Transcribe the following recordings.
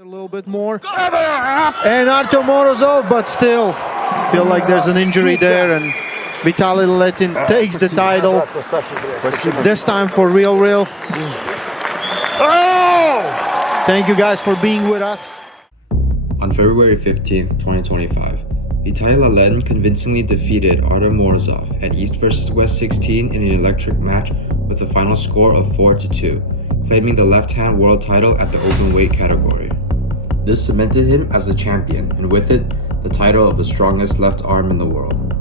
A little bit more. And Artem Morozov, but still feel like there's an injury there, and Vitaly Laletin takes the title. This time for real. Thank you guys for being with us. On February 15th, 2025, Vitaly Laletin convincingly defeated Artem Morozov at East vs West 16 in an electric match with a final score of 4-2, claiming the left-hand world title at the open weight category. This cemented him as the champion, and with it, the title of the strongest left arm in the world.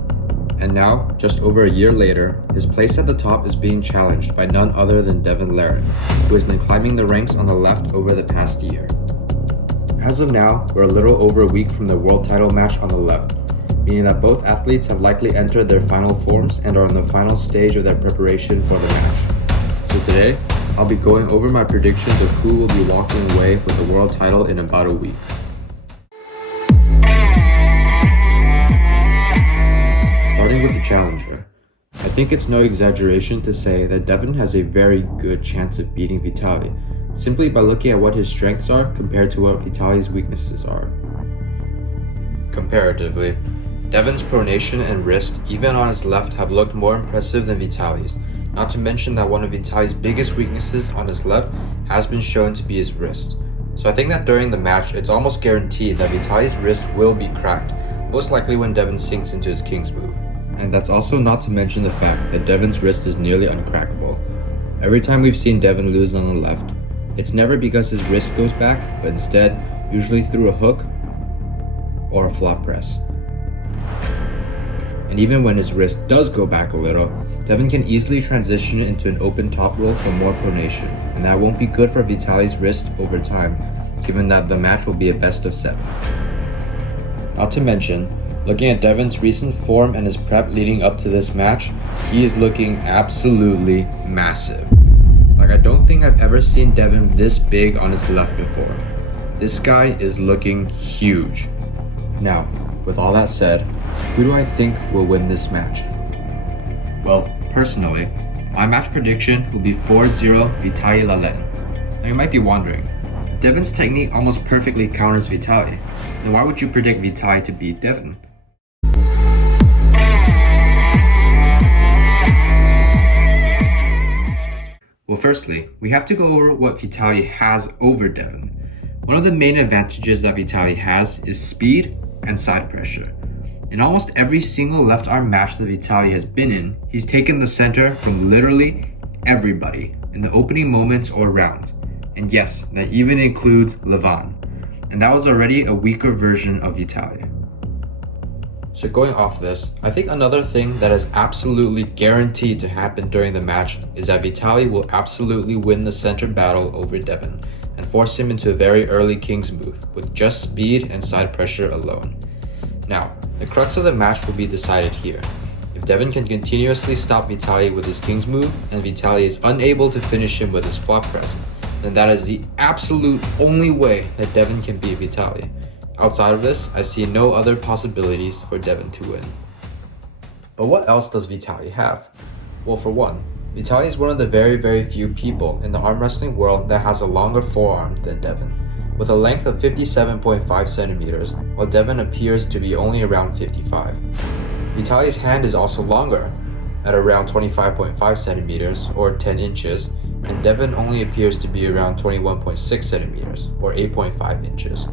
And now, just over a year later, his place at the top is being challenged by none other than Devon Larratt, who has been climbing the ranks on the left over the past year. As of now, we're a little over a week from the world title match on the left, meaning that both athletes have likely entered their final forms and are in the final stage of their preparation for the match. So today, I'll be going over my predictions of who will be walking away with the world title in about a week. Starting with the challenger, I think it's no exaggeration to say that Devon has a very good chance of beating Vitaly, simply by looking at what his strengths are compared to what Vitaly's weaknesses are. Comparatively, Devon's pronation and wrist, even on his left, have looked more impressive than Vitaly's, not to mention that one of Vitaly's biggest weaknesses on his left has been shown to be his wrist. So I think that during the match, it's almost guaranteed that Vitaly's wrist will be cracked, most likely when Devon sinks into his king's move. And that's also not to mention the fact that Devon's wrist is nearly uncrackable. Every time we've seen Devon lose on the left, it's never because his wrist goes back, but instead, usually through a hook or a flop press. And even when his wrist does go back a little, Devon can easily transition into an open top roll for more pronation, and that won't be good for Vitaly's wrist over time, given that the match will be a best of 7. Not to mention, looking at Devon's recent form and his prep leading up to this match, he is looking absolutely massive. Like, I don't think I've ever seen Devon this big on his left before. This guy is looking huge. Now, with all that said, who do I think will win this match? Well, personally, my match prediction will be 4-0 Vitaly Laletin. Now you might be wondering, if Devon's technique almost perfectly counters Vitaly, then why would you predict Vitaly to beat Devon? Well, firstly, we have to go over what Vitaly has over Devon. One of the main advantages that Vitaly has is speed and side pressure. In almost every single left arm match that Vitaly has been in, he's taken the center from literally everybody in the opening moments or rounds. And yes, that even includes Levan. And that was already a weaker version of Vitaly. So going off this, I think another thing that is absolutely guaranteed to happen during the match is that Vitaly will absolutely win the center battle over Devon and force him into a very early king's move with just speed and side pressure alone. Now, the crux of the match will be decided here. If Devon can continuously stop Vitaly with his king's move and Vitaly is unable to finish him with his flop press, then that is the absolute only way that Devon can beat Vitaly. Outside of this, I see no other possibilities for Devon to win. But what else does Vitaly have? Well, for one, Vitaly is one of the very few people in the arm wrestling world that has a longer forearm than Devon, with a length of 57.5 centimeters, while Devon appears to be only around 55. Vitaly's hand is also longer, at around 25.5 centimeters, or 10 inches, and Devon only appears to be around 21.6 centimeters, or 8.5 inches.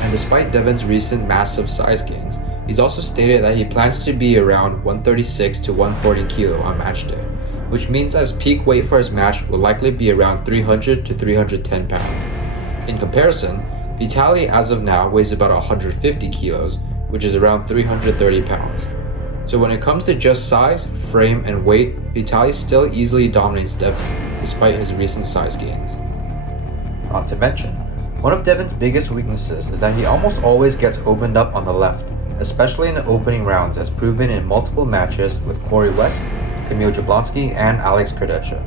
And despite Devon's recent massive size gains, he's also stated that he plans to be around 136 to 140 kilo on match day, which means that his peak weight for his match will likely be around 300 to 310 pounds. In comparison, Vitaly as of now weighs about 150 kilos, which is around 330 pounds. So when it comes to just size, frame, and weight, Vitaly still easily dominates Devon, despite his recent size gains. Not to mention, one of Devon's biggest weaknesses is that he almost always gets opened up on the left, especially in the opening rounds, as proven in multiple matches with Corey West, Kamil Jablonski, and Alex Krdecha.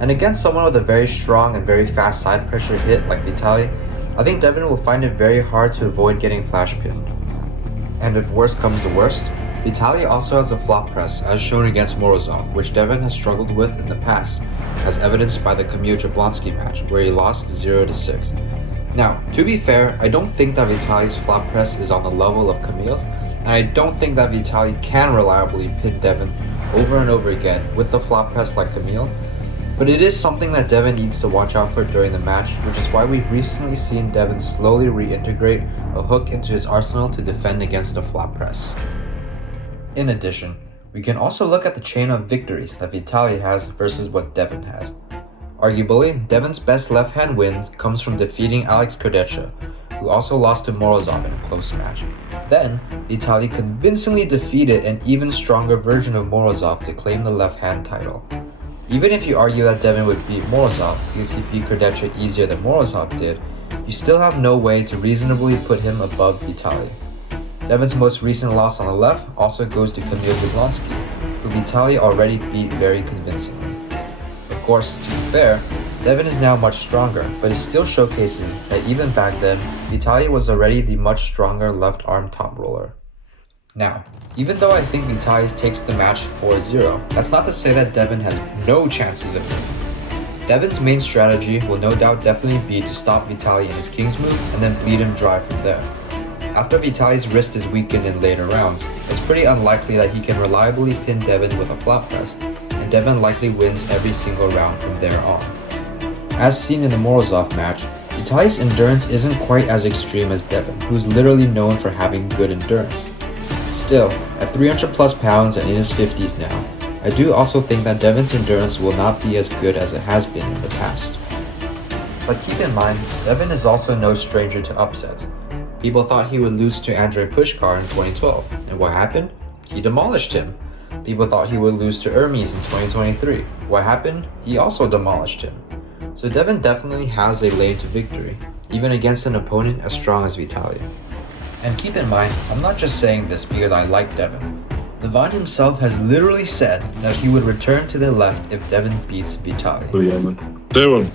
And against someone with a very strong and very fast side pressure hit like Vitaly, I think Devon will find it very hard to avoid getting flash pinned. And if worst comes to worst, Vitaly also has a flop press as shown against Morozov, which Devon has struggled with in the past, as evidenced by the Kamil Jablonski match where he lost 0-6. Now, to be fair, I don't think that Vitaly's flop press is on the level of Camille's, and I don't think that Vitaly can reliably pin Devon over and over again with the flop press like Camille, but it is something that Devon needs to watch out for during the match, which is why we've recently seen Devon slowly reintegrate a hook into his arsenal to defend against the flop press. In addition, we can also look at the chain of victories that Vitaly has versus what Devon has. Arguably, Devon's best left-hand win comes from defeating Alex Kardeccia, who also lost to Morozov in a close match. Then, Vitaly convincingly defeated an even stronger version of Morozov to claim the left-hand title. Even if you argue that Devon would beat Morozov because he beat Kardeccia easier than Morozov did, you still have no way to reasonably put him above Vitaly. Devon's most recent loss on the left also goes to Kamil Jablonski, who Vitaly already beat very convincingly. Of course, to be fair, Devon is now much stronger, but it still showcases that even back then, Vitaly was already the much stronger left arm top roller. Now, even though I think Vitaly takes the match 4-0, that's not to say that Devon has no chances of winning. Devon's main strategy will no doubt definitely be to stop Vitaly in his king's move and then bleed him dry from there. After Vitaly's wrist is weakened in later rounds, it's pretty unlikely that he can reliably pin Devon with a flop press, and Devon likely wins every single round from there on. As seen in the Morozov match, Vitaly's endurance isn't quite as extreme as Devon, who's literally known for having good endurance. Still, at 300 plus pounds and in his 50s now, I do also think that Devon's endurance will not be as good as it has been in the past. But keep in mind, Devon is also no stranger to upsets. People thought he would lose to Andrei Pushkar in 2012, and what happened? He demolished him. People thought he would lose to Hermes in 2023. What happened? He also demolished him. So Devon definitely has a lane to victory, even against an opponent as strong as Vitaly. And keep in mind, I'm not just saying this because I like Devon. Devon himself has literally said that he would return to the left if Devon beats Vitaly. Devon,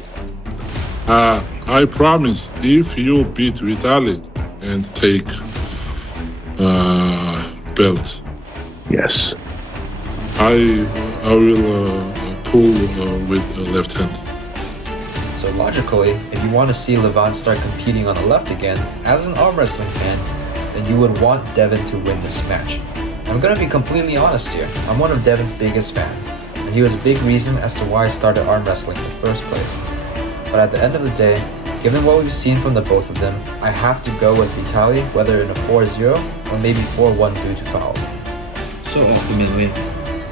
I promise if you beat Vitaly and take belt, Yes. I will pull with left hand. So logically, if you want to see Levon start competing on the left again, as an arm wrestling fan, then you would want Devon to win this match. I'm gonna be completely honest here, I'm one of Devon's biggest fans, and he was a big reason as to why I started arm wrestling in the first place. But at the end of the day, given what we've seen from the both of them, I have to go with Vitaly, whether in a 4-0 or maybe 4-1 due to fouls. So ultimately,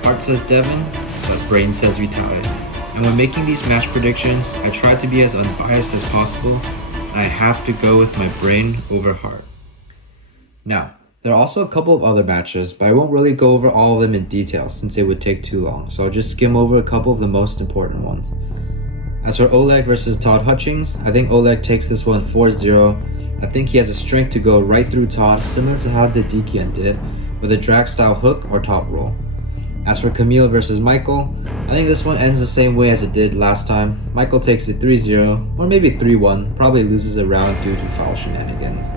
heart says Devon, but brain says Vitaly. And when making these match predictions, I try to be as unbiased as possible, and I have to go with my brain over heart. Now, there are also a couple of other matches, but I won't really go over all of them in detail since it would take too long, so I'll just skim over a couple of the most important ones. As for Oleg versus Todd Hutchings, I think Oleg takes this one 4-0. I think he has the strength to go right through Todd, similar to how Dedikian did, with a drag style hook or top roll. As for Camille versus Michael, I think this one ends the same way as it did last time. Michael takes it 3-0, or maybe 3-1, probably loses a round due to foul shenanigans.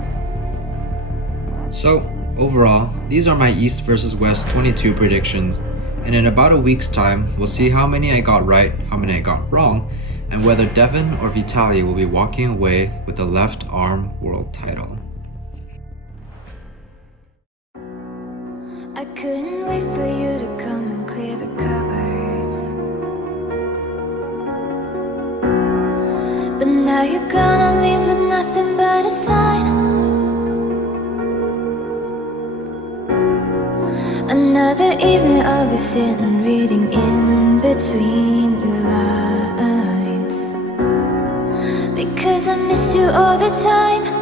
So, overall, these are my East versus West 22 predictions, and in about a week's time, we'll see how many I got right, how many I got wrong, and whether Devon or Vitaly will be walking away with the left arm world title. I couldn't wait for you to come and clear the cupboards, but now you're gonna leave with nothing but a sign. Another evening I'll be sitting reading in between your lines, because I miss you all the time.